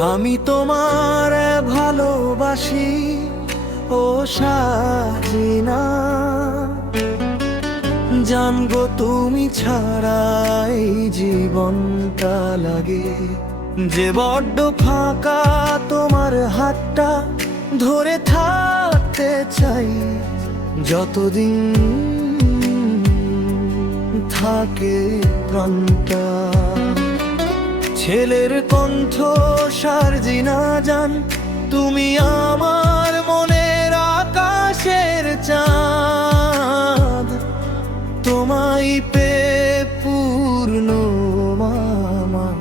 আমি তোমার ভালোবাসি ও সাজিনা, জানগো তুমি ছাড়া এই জীবনটা লাগে যে বড্ড ফাঁকা। তোমার হাতটা ধরে থাকতে চাই যতদিন থাকে প্রাণটা। ছেলের কণ্ঠ সার্জিনা জান, তুমি আমার মনের আকাশের চাঁদ। তোমায় পেয়ে পূর্ণ আমার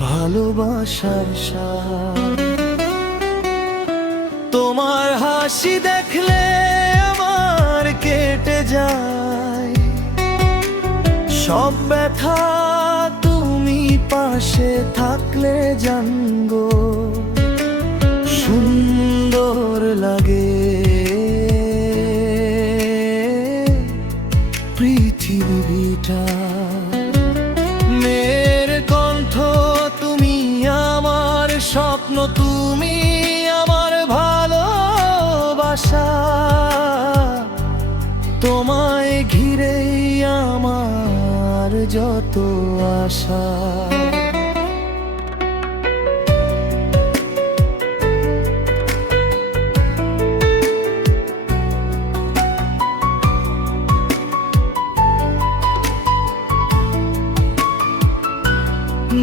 ভালোবাসার স্বাদ। তোমার হাসি দেখলে আমার কেটে যায় সব ব্যথা। তুমি পাশে থাকলে জানগো সুন্দর লাগে পৃথিবীটা। মেয়ের কণ্ঠ তুমি আমার স্বপ্ন, তুমি আমার ভালোবাসা। তোমায় ঘিরেই আমার যত আশা।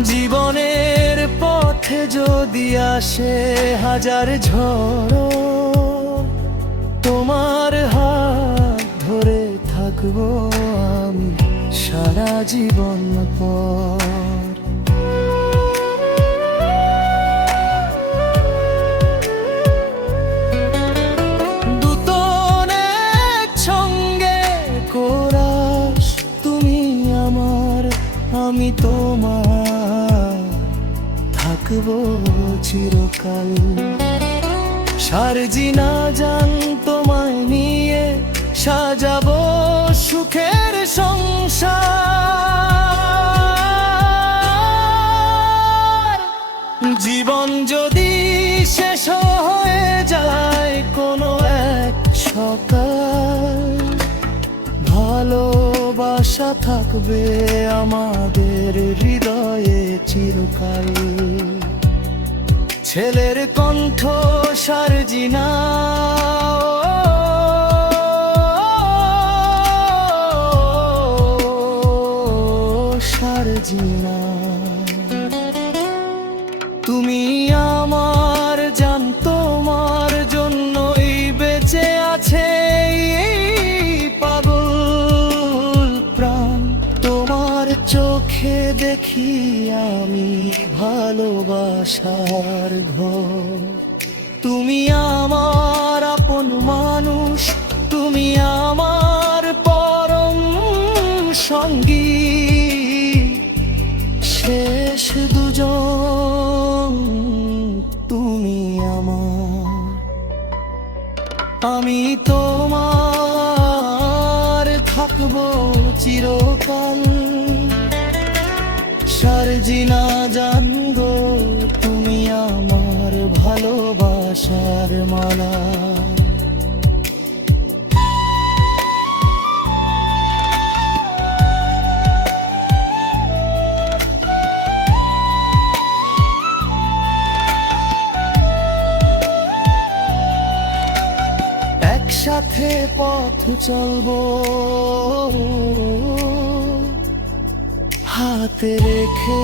জীবনের পথে যদি আসে হাজার ঝড়, তোমার হাত ধরে থাকবো আমি সারা জীবন পর। দুজন একসঙ্গে কোরাস, তুমি আমার আমি তোমার, থাকবো চিরকাল। সার্জিনা জান, তোমায় নিয়ে সাজাবো সুখের সংসার। জীবন যদি শেষ হয়ে যায় কোনো এক সকাল, ভালোবাসা থাকবে আমাদের হৃদয়ে চিরকাল। ছেলের কণ্ঠ সার্জিনা, সার্জিনা তুমি আমার জান। তোমার জন্যই বেঁচে আছে এই পাগল প্রাণ। তোমার চোখে দেখি আমি ভালোবাসার ঘর। তুমি আমার আপন মানুষ, তুমি আমার পরম সঙ্গী। শেষ দুজন তুমি আমার, আমি তোমার থাকবো চিরকাল। সার্জিনা জান গো, তুমি আমার ভালোবাসার মালা। একসাথে পথ চলবো হাতে রেখে।